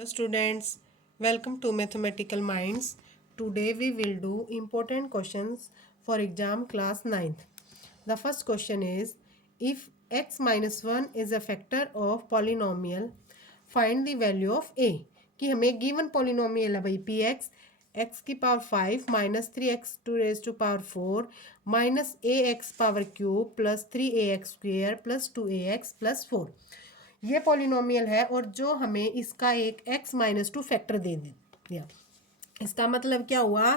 Hello students, welcome to Mathematical Minds. Today we will do important questions for exam class 9th. The first question is, if x minus 1 is a factor of polynomial, find the value of a. कि हमें given polynomial है भाई p x की power 5 minus 3x to raise to power 4 minus a x power cube plus 3ax square plus 2ax plus 4। ये polynomial है और जो हमें इसका एक x माइनस टू फैक्टर दे दिया। इसका मतलब क्या हुआ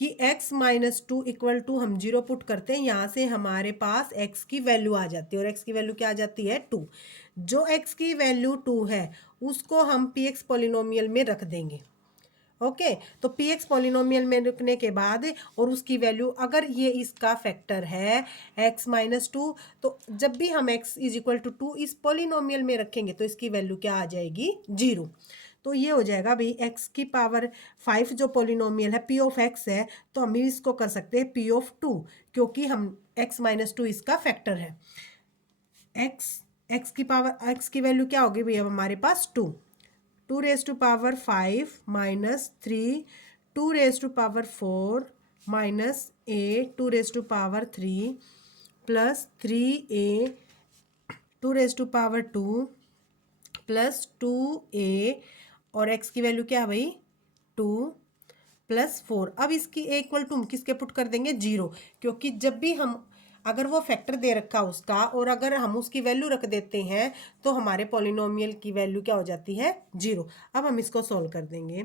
कि x minus two equal to हम जीरो पुट करते हैं, यहाँ से हमारे पास x की वैल्यू आ जाती है और x की वैल्यू क्या आ जाती है 2। जो x की वैल्यू 2 है उसको हम px पॉलिनोमियल में रख देंगे। ओके तो पी एक्स पॉलिनोमियल में रखने के बाद और उसकी वैल्यू अगर ये इसका फैक्टर है x माइनस टू, तो जब भी हम x इज इक्वल टू 2 इस पॉलिनोमियल में रखेंगे तो इसकी वैल्यू क्या आ जाएगी 0। तो ये हो जाएगा भाई x की पावर 5 जो पॉलिनोमियल है p ऑफ x है, तो हम इसको कर सकते हैं p ऑफ 2, क्योंकि हम x माइनस टू इसका फैक्टर है। x की पावर x की वैल्यू क्या होगी भैया हमारे पास 2 raise to power 5 minus 3 2 raise to power 4 minus a 2 raise to power 3 plus 3a 2 raise to power 2 plus 2a और x की वैल्यू क्या है भाई 2 प्लस 4। अब इसकी इक्वल टू हम किसके पुट कर देंगे 0, क्योंकि जब भी हम अगर वो फैक्टर दे रखा उसका और अगर हम उसकी वैल्यू रख देते हैं तो हमारे पॉलिनोमियल की वैल्यू क्या हो जाती है 0। अब हम इसको सॉल्व कर देंगे।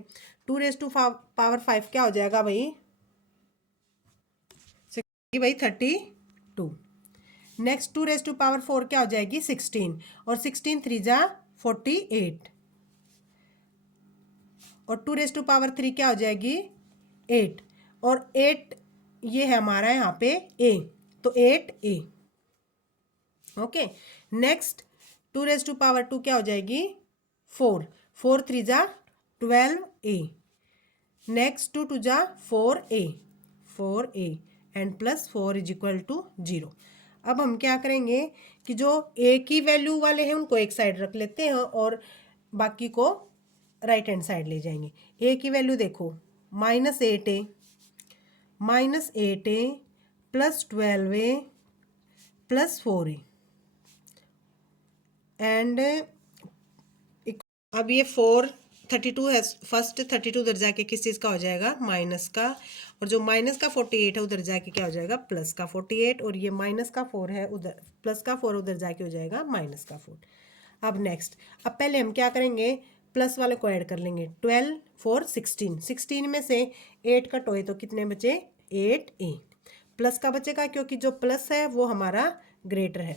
2 रेज टू पावर 5 क्या हो जाएगा भाई 32। नेक्स्ट 2 रेज टू पावर 4 क्या हो जाएगी 16 और 16 3 जा 48 और 2 रेज टू पावर 3 क्या हो जाएगी 8 और 8 ये है हमारा यहाँ पे a, तो 8a। Okay next 2 raise to power 2 क्या हो जाएगी 4 4 3 जा 12a। नेक्स्ट 2 2 जा 4a and plus 4 is equal to 0। अब हम क्या करेंगे कि जो a की वैल्यू वाले हैं उनको एक साइड रख लेते हैं और बाकी को राइट हैंड साइड ले जाएंगे। a की वैल्यू देखो -8a plus 12a plus 4a and अब ये 32 है, फर्स्ट 32 उधर जाके किस चीज़ का हो जाएगा माइनस का, और जो माइनस का 48 है उधर जाके क्या हो जाएगा प्लस का 48 और ये माइनस का 4 है उधर प्लस का 4 उधर जाके हो जाएगा माइनस का 4। अब नेक्स्ट अब पहले हम क्या करेंगे प्लस वाले को ऐड कर लेंगे 12 4 16 में से 8 कट होए तो कितने बचे 8a प्लस का बचेगा क्योंकि जो प्लस है वो हमारा ग्रेटर है।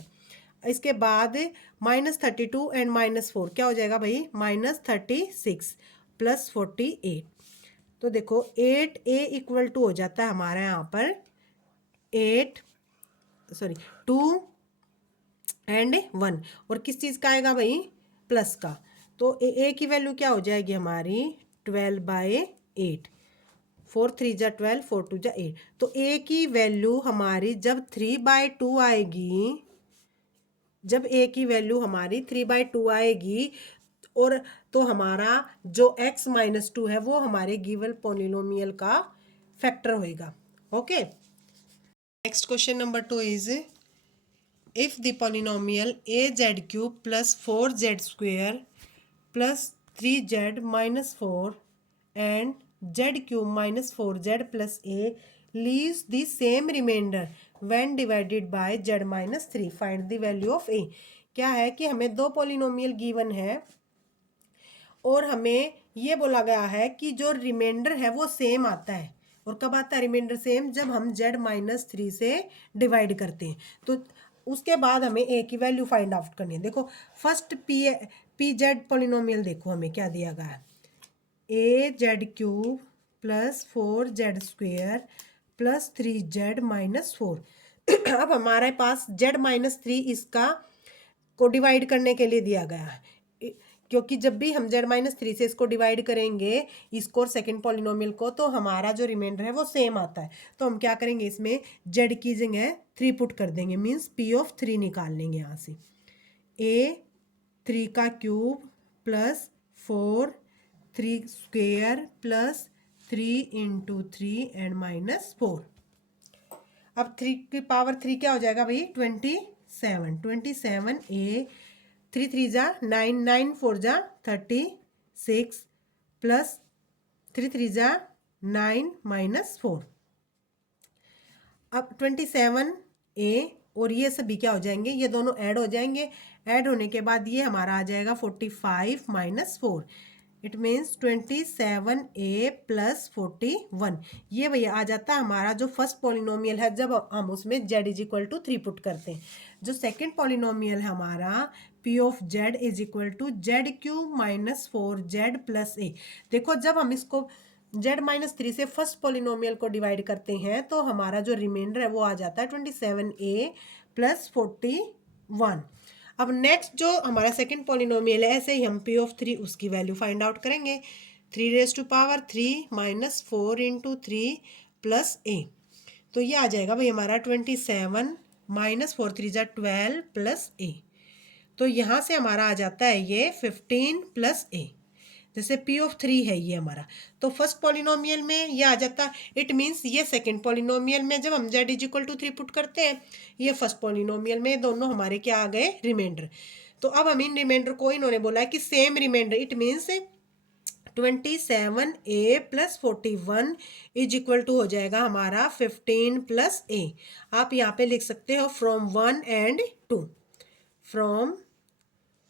इसके बाद -32 एंड -4 क्या हो जाएगा भाई -36 प्लस 48। तो देखो 8a इक्वल टू हो जाता है हमारा यहाँ पर 2 एंड 1 और किस चीज़ का आएगा भाई प्लस का, तो a की वैल्यू क्या हो जाएगी हमारी 12/8 4 3 जा 12 4 2 जा 8। तो a की वैल्यू हमारी जब 3/2 आएगी, जब a की वैल्यू हमारी 3/2 आएगी और तो हमारा जो x माइनस 2 है वो हमारे गिवन पॉलिनोमियल का फैक्टर होएगा। Okay next question number 2 is if the polynomial az³ plus 4z square plus 3z minus 4 and z³ minus 4z plus a leaves the same remainder when divided by z minus 3, find the value of a। क्या है कि हमें दो polynomial given है और हमें ये बोला गया है कि जो रिमाइंडर है वो सेम आता है। और कब आता है रिमाइंडर सेम जब हम z माइनस 3 से डिवाइड करते हैं। तो उसके बाद हमें a की वैल्यू फाइंड आउट करनी है। देखो फर्स्ट पी जेड पॉलिनोमियल देखो हमें क्या दिया गया है az³ plus 4z square plus 3z minus 4। अब हमारे पास z माइनस 3 इसका को डिवाइड करने के लिए दिया गया है, क्योंकि जब भी हम z माइनस 3 से इसको डिवाइड करेंगे इसको और सेकेंड पॉलिनोमियल को तो हमारा जो रिमाइंडर है वो सेम आता है। तो हम क्या करेंगे इसमें z की जगह 3 पुट कर देंगे, मीन्स p ऑफ 3 निकाल लेंगे यहाँ से a 3 का cube plus 4 3 square plus 3 into 3 and minus 4। अब 3 की पावर 3 क्या हो जाएगा भाई 27। 27 ए 3 3 जा 9, 9 4 जा 36 प्लस 3 3 जा 9 माइनस 4। अब 27 ए और ये सभी क्या हो जाएंगे, ये दोनों ऐड हो जाएंगे। ऐड होने के बाद ये हमारा आ जाएगा 45 minus 4। It means 27 A plus 41। ये भैया आ जाता है हमारा जो फर्स्ट पॉलिनोमियल है जब हम उसमें z is equal to 3 put करते हैं। जो सेकेंड पॉलिनोमियल है हमारा p of z is equal to Z cube minus 4z plus A. देखो जब हम इसको z माइनस 3 से फर्स्ट पॉलिनोमियल को डिवाइड करते हैं तो हमारा जो रिमाइंडर है वो आ जाता है 27a प्लस 41। अब नेक्स्ट जो हमारा सेकंड पॉलिनोमियल है, ऐसे ही हम p ऑफ 3 उसकी वैल्यू फाइंड आउट करेंगे। 3 raise to power 3 minus 4 into 3 plus a। तो ये आ जाएगा भाई हमारा 27 माइनस 4 3 जा 12 प्लस a। तो यहाँ से हमारा आ जाता है ये 15 प्लस a। जैसे p ऑफ 3 है ये हमारा, तो फर्स्ट पॉलिनोमियल में ये आ जाता। इट मीन्स ये सेकंड पॉलिनोमियल में जब हम z is equal to 3 put करते हैं, ये फर्स्ट पॉलिनोमियल में दोनों हमारे क्या आ गए रिमाइंडर। तो अब हम इन रिमाइंडर को इन्होंने बोला है कि same remainder, it means 27a plus 41 is equal to हो जाएगा हमारा 15 प्लस a। आप यहाँ पे लिख सकते हो from 1 and 2, from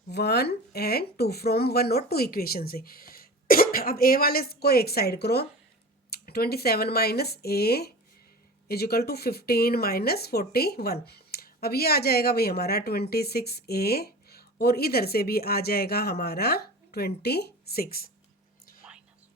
1 and 2, from 1 और 2 इक्वेशन से। अब ए वाले को एक साइड करो, 27 minus a is equal to 15 minus 41। अब ये आ जाएगा भाई हमारा 26a और इधर से भी आ जाएगा हमारा 26।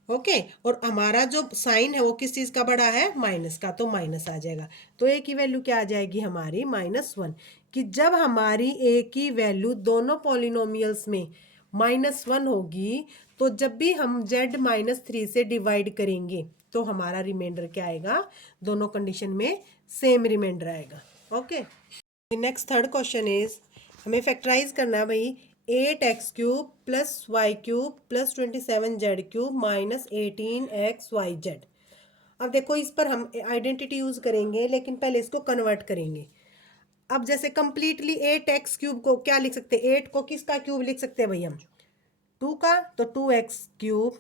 ओके और हमारा जो साइन है वो किस चीज़ का बड़ा है, माइनस का, तो माइनस आ जाएगा। तो ए की वैल्यू क्या आ जाएगी हमारी -1। कि जब हमारी ए की वैल्यू दोनों पॉलिनोमियल्स में -1 होगी तो जब भी हम z माइनस 3 से डिवाइड करेंगे तो हमारा रिमाइंडर क्या आएगा, दोनों कंडीशन में सेम रिमाइंडर आएगा। Okay next third question is, हमें फैक्टराइज करना है भाई 8x cube plus y cube plus 27z cube minus 18xyz। अब देखो इस पर हम आइडेंटिटी यूज़ करेंगे लेकिन पहले इसको कन्वर्ट करेंगे। अब जैसे कंप्लीटली 8x क्यूब को क्या लिख सकते हैं, 8 को किसका क्यूब लिख सकते हैं भाई हम, 2 का, तो 2x क्यूब।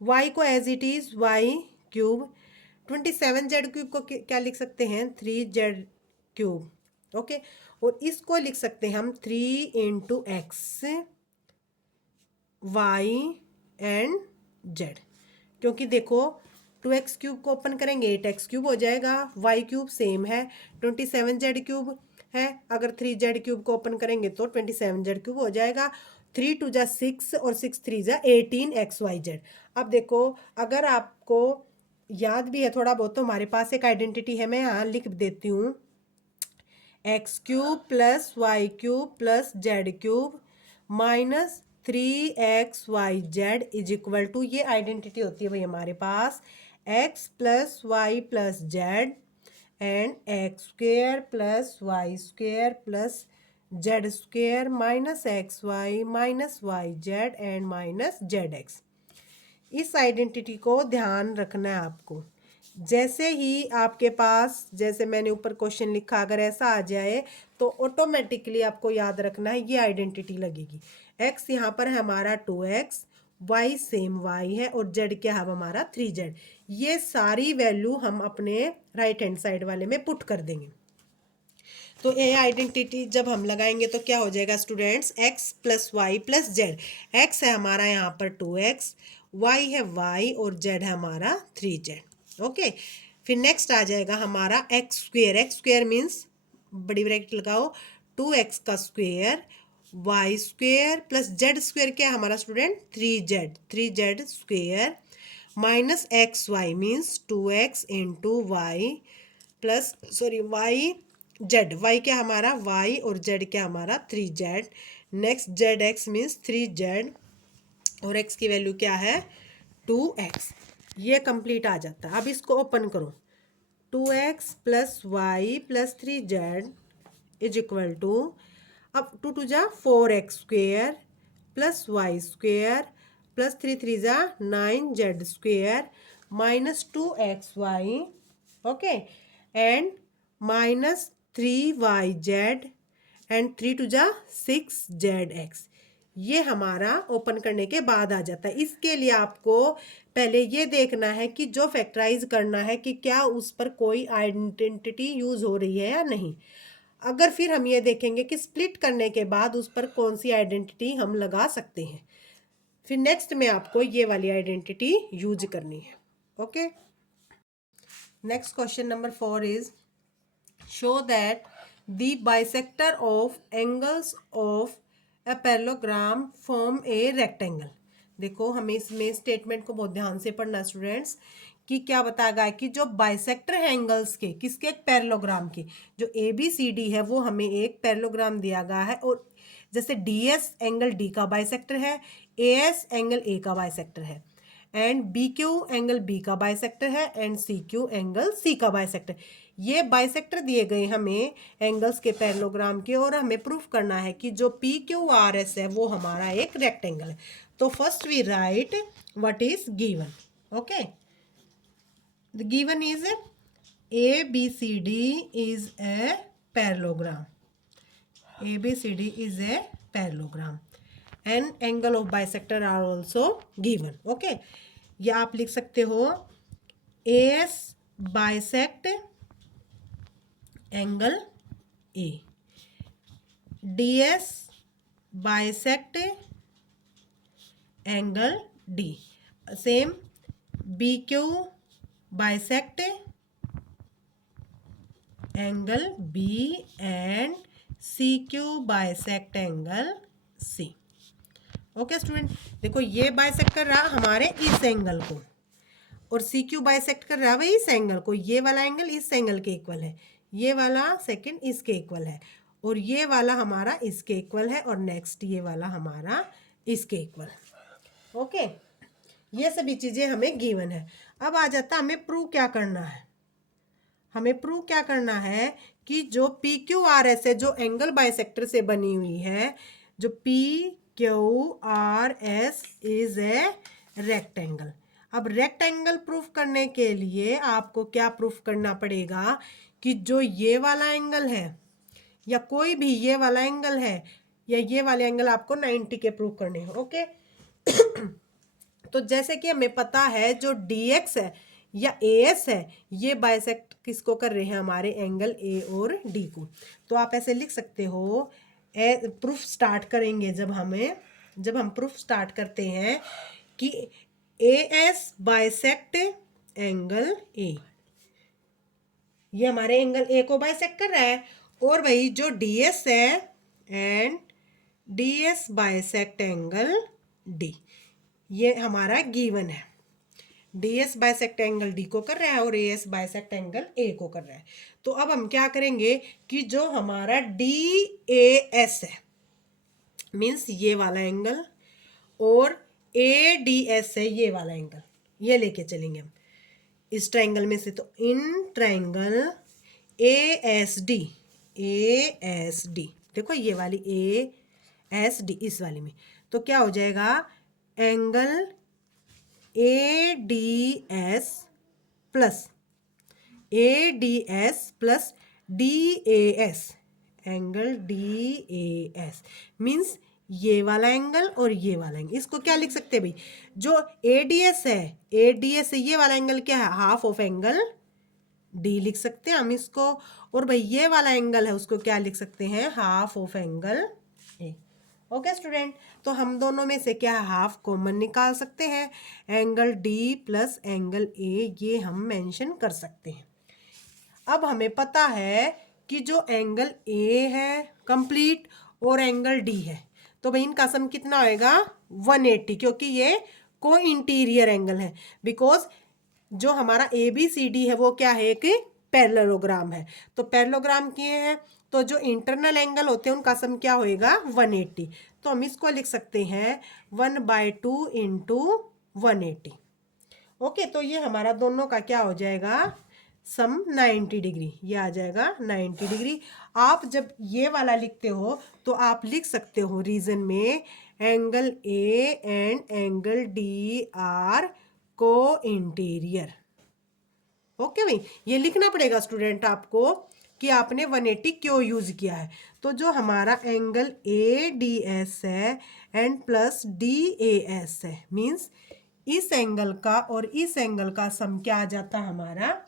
y को as it is y cube. 27z cube को क्या लिख सकते हैं, 3z क्यूब। ओके और इसको लिख सकते हैं हम 3 into x y and z. क्योंकि देखो 2x क्यूब को ओपन करेंगे 8x क्यूब हो जाएगा, y क्यूब सेम है, 27z क्यूब है। अगर 3z क्यूब को ओपन करेंगे तो 27z क्यूब हो जाएगा। 3 2 जा 6 और 6 3 जा 18xyz। अब देखो अगर आपको याद भी है थोड़ा बहुत तो हमारे पास एक आइडेंटिटी है, मैं यहाँ लिख देती हूँ, x cube plus y cube plus z cube minus 3xyz is equal to, ये आइडेंटिटी होती है भाई हमारे पास, x plus y plus z and x square plus y square plus z square minus x y minus y z and minus z x. इस identity को ध्यान रखना है आपको। जैसे ही आपके पास, जैसे मैंने ऊपर क्वेश्चन लिखा, अगर ऐसा आ जाए तो ऑटोमेटिकली आपको याद रखना है ये आइडेंटिटी लगेगी। x यहाँ पर है हमारा 2x, y सेम y है और z क्या है हमारा 3z। ये सारी वैल्यू हम अपने राइट हैंड साइड वाले में पुट कर देंगे। तो ये आइडेंटिटी जब हम लगाएंगे तो क्या हो जाएगा students, x plus y plus z. x है हमारा यहाँ पर 2x, y है y और z है हमारा 3z। ओके फिर नेक्स्ट आ जाएगा हमारा x square. X square means बड़ी ब्रैकेट लगाओ, 2x का square y square plus z square क्या है हमारा student, 3z square minus x y means 2x into y plus y z. Y क्या हमारा y और जेड क्या हमारा 3z। Next Z x means 3z और x की वैल्यू क्या है 2x। ये कंप्लीट आ जाता है। अब इसको ओपन करो, 2x plus y plus 3z is equal to, अब 2 2 जा 4x square plus y square plus 3 3 जा 9z² minus 2xy, okay, and minus 3yz and 3 2 जा 6zx। ये हमारा ओपन करने के बाद आ जाता है। इसके लिए आपको पहले ये देखना है कि जो फैक्टराइज करना है कि क्या उस पर कोई आइडेंटिटी यूज हो रही है या नहीं। अगर फिर हम ये देखेंगे कि स्प्लिट करने के बाद उस पर कौन सी आइडेंटिटी हम लगा सकते हैं, फिर नेक्स्ट में आपको ये वाली आइडेंटिटी यूज करनी है। Okay, next question number 4 is show that the bisector of angles of a parallelogram form a rectangle. देखो हमें इसमें स्टेटमेंट को बहुत ध्यान से पढ़ना स्टूडेंट्स, कि क्या बताया गया है कि जो बाइसेक्टर है एंगल्स के, किसके, एक पैरेललोग्राम के, जो ABCD है वो हमें एक पैरेललोग्राम दिया गया है। और जैसे DS एंगल D का बाइसेक्टर है, AS एंगल A का बाइसेक्टर है, एंड BQ एंगल B का बाइसेक्टर है, एंड CQ एंगल C का बाइसेक्टर। ये बाइसेक्टर दिए गए हमें एंगल्स के पैरेललोग्राम के, और हमें प्रूफ करना है कि जो PQRS है वो हमारा एक रेक्टेंगल है। तो first we write what is given. Okay, the given is ABCD is a parallelogram. ABCD is a parallelogram and angle of bisector are also given. Okay, या आप लिख सकते हो AS bisect angle A, DS bisect angle D, same BQ bisect angle B and CQ bisect angle C। Okay student, देखो ये bisect कर रहा हमारे इस एंगल को, और CQ बाइसेक्ट कर रहा है इस एंगल को। ये वाला एंगल इस एंगल के इक्वल है, ये वाला सेकंड इसके इक्वल है, और ये वाला हमारा इसके इक्वल है, और नेक्स्ट ये वाला हमारा इसके इक्वल। ओके, ये सभी चीज़ें हमें गिवन है। अब आ जाता हमें प्रूव क्या करना है। हमें प्रूव क्या करना है कि जो PQRS है, जो एंगल बाइसेक्टर से बनी हुई है, जो PQRS इज ए रेक्टेंगल। अब रेक्टेंगल प्रूफ करने के लिए आपको क्या प्रूफ करना पड़ेगा कि जो ये वाला एंगल है, या कोई भी ये वाला एंगल है, या ये वाले एंगल आपको 90 के प्रूफ करने हैं। ओके तो जैसे कि हमें पता है जो DX है या AS है, ये बाइसेक्ट किसको कर रहे हैं, हमारे एंगल A और D को। तो आप ऐसे लिख सकते हो, प्रूफ स्टार्ट करेंगे जब हम प्रूफ स्टार्ट करते हैं कि AS बाइसेक्ट एंगल A, ये हमारे एंगल A को बाइसेक्ट कर रहा है, और वही जो DS है and DS bisect angle D, ये हमारा गिवन है। DS बाइसेक्ट एंगल D को कर रहा है और AS बाइसेक्ट एंगल A को कर रहा है। तो अब हम क्या करेंगे कि जो हमारा DAS है, मीन्स ये वाला एंगल, और ADS है ये वाला एंगल, ये लेके चलेंगे हम इस ट्रायंगल में से। तो इन ट्रायंगल ASD, देखो ये वाली ASD इस वाली में, तो क्या हो जाएगा, angle ADS plus DAS, angle DAS means ये वाला एंगल और ये वाला एंगल। इसको क्या लिख सकते हैं भाई, जो ADS है ये वाला एंगल क्या है, हाफ ऑफ एंगल D लिख सकते हैं हम इसको, और भाई ये वाला एंगल है उसको क्या लिख सकते हैं, half of angle A। Okay student, तो हम दोनों में से क्या हाफ कॉमन निकाल सकते हैं, angle D plus angle A ये हम मेंशन कर सकते हैं। अब हमें पता है कि जो एंगल A है कंप्लीट और एंगल D है, तो भाई इनका सम कितना होएगा, 180, क्योंकि ये को इंटीरियर एंगल है, बिकॉज जो हमारा ABCD है वो क्या है, एक पैरेललोग्राम है। तो पैरेललोग्राम किए हैं तो जो इंटरनल एंगल होते हैं उनका सम क्या होएगा, 180। तो हम इसको लिख सकते हैं 1/2 इंटू 180। ओके, तो ये हमारा दोनों का क्या हो जाएगा, सम 90 डिग्री, ये आ जाएगा 90 डिग्री। आप जब ये वाला लिखते हो तो आप लिख सकते हो रीजन में angle A and angle D R को इंटीरियर। ओके भाई, ये लिखना पड़ेगा स्टूडेंट आपको कि आपने 180 क्यों यूज किया है। तो जो हमारा एंगल ए डी एस है and plus D A S है, मीन्स इस एंगल का और इस एंगल का सम क्या आ जाता है हमारा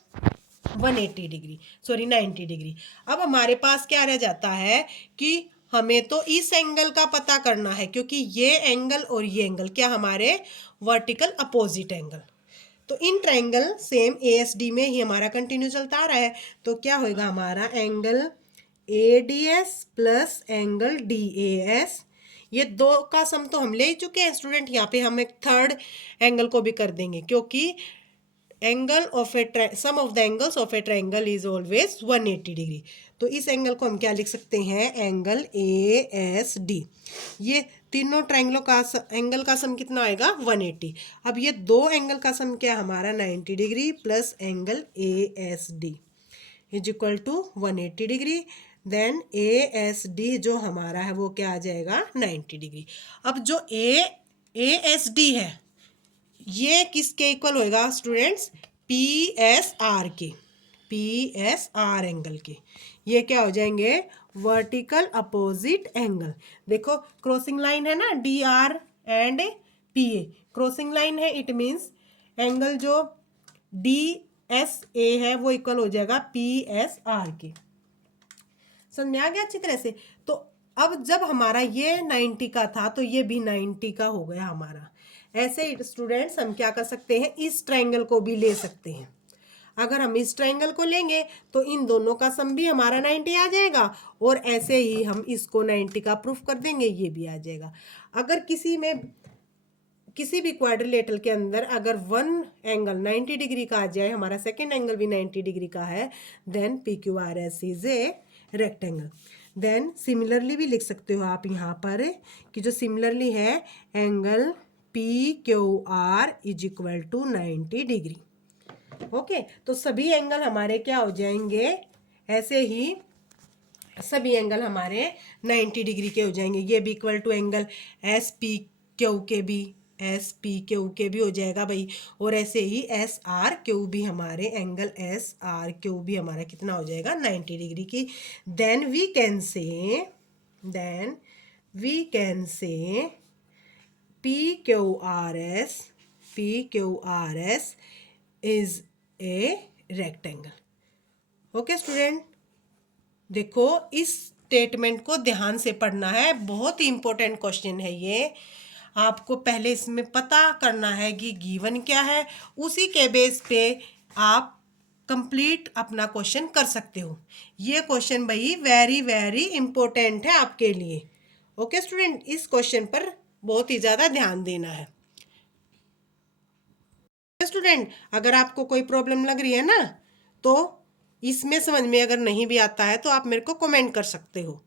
180 डिग्री, सॉरी 90 डिग्री। अब हमारे पास क्या रह जाता है कि हमें तो इस एंगल का पता करना है, क्योंकि ये एंगल और ये एंगल क्या हमारे वर्टिकल अपोजिट एंगल। तो इन ट्रायंगल सेम ASD में ही हमारा कंटिन्यू चलता आ रहा है। तो क्या होगा हमारा angle ADS plus angle DAS, ये दो का सम तो हम ले ही चुके हैं स्टूडेंट। यहाँ पे हम एक थर्ड एंगल को भी कर देंगे, क्योंकि angle of a sum of the angles of a triangle is always 180 degree. तो इस एंगल को हम क्या लिख सकते हैं, एंगल ASD। ये तीनों ट्रायंगलों का एंगल का सम कितना आएगा 180। अब ये दो एंगल का सम क्या हमारा 90 degree plus angle ASD is equal to 180 degree. Then ASD जो हमारा है वो क्या आ जाएगा 90 डिग्री। अब जो ASD है ये किसके इक्वल होएगा स्टूडेंट्स, PSR के, PSR एंगल के। ये क्या हो जाएंगे, वर्टिकल अपोजिट एंगल। देखो क्रॉसिंग लाइन है ना DR and PA, crossing line है, इट मीन्स एंगल जो DSA है वो इक्वल हो जाएगा PSR के। समझ में आ गया अच्छी तरह से। तो अब जब हमारा ये 90 का था तो ये भी 90 का हो गया हमारा। ऐसे स्टूडेंट्स हम क्या कर सकते हैं, इस ट्रायंगल को भी ले सकते हैं। अगर हम इस ट्रायंगल को लेंगे तो इन दोनों का सम भी हमारा 90 आ जाएगा, और ऐसे ही हम इसको 90 का प्रूफ कर देंगे, ये भी आ जाएगा। अगर किसी भी क्वाड्रिलेटरल के अंदर अगर वन एंगल 90 डिग्री का आ जाए, हमारा सेकेंड एंगल भी 90 डिग्री का है, then PQRS is a rectangle. Then similarly भी लिख सकते हो आप यहाँ पर कि जो सिमिलरली है angle PQR is equal to 90 degree. Okay, तो सभी एंगल हमारे क्या हो जाएंगे, ऐसे ही सभी एंगल हमारे 90 डिग्री के हो जाएंगे। ये भी इक्वल टू एंगल SPQ के भी हो जाएगा भाई, और ऐसे ही SRQ भी हमारे एंगल SRQ भी हमारा कितना हो जाएगा 90 डिग्री की। Then we can say PQRS is a rectangle. Okay student, देखो इस स्टेटमेंट को ध्यान से पढ़ना है, बहुत ही इंपॉर्टेंट क्वेश्चन है ये। आपको पहले इसमें पता करना है कि गिवन क्या है, उसी के बेस पे आप कंप्लीट अपना क्वेश्चन कर सकते हो। ये क्वेश्चन भाई वेरी वेरी इंपॉर्टेंट है आपके लिए। ओके स्टूडेंट, इस क्वेश्चन पर बहुत ही ज़्यादा ध्यान देना है। स्टूडेंट, अगर आपको कोई प्रॉब्लम लग रही है ना, तो इसमें समझ में अगर नहीं भी आता है तो आप मेरे को कमेंट कर सकते हो।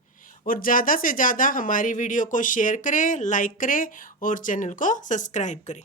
और ज़्यादा से ज़्यादा हमारी वीडियो को शेयर करें, लाइक करें और चैनल को सब्सक्राइब करें।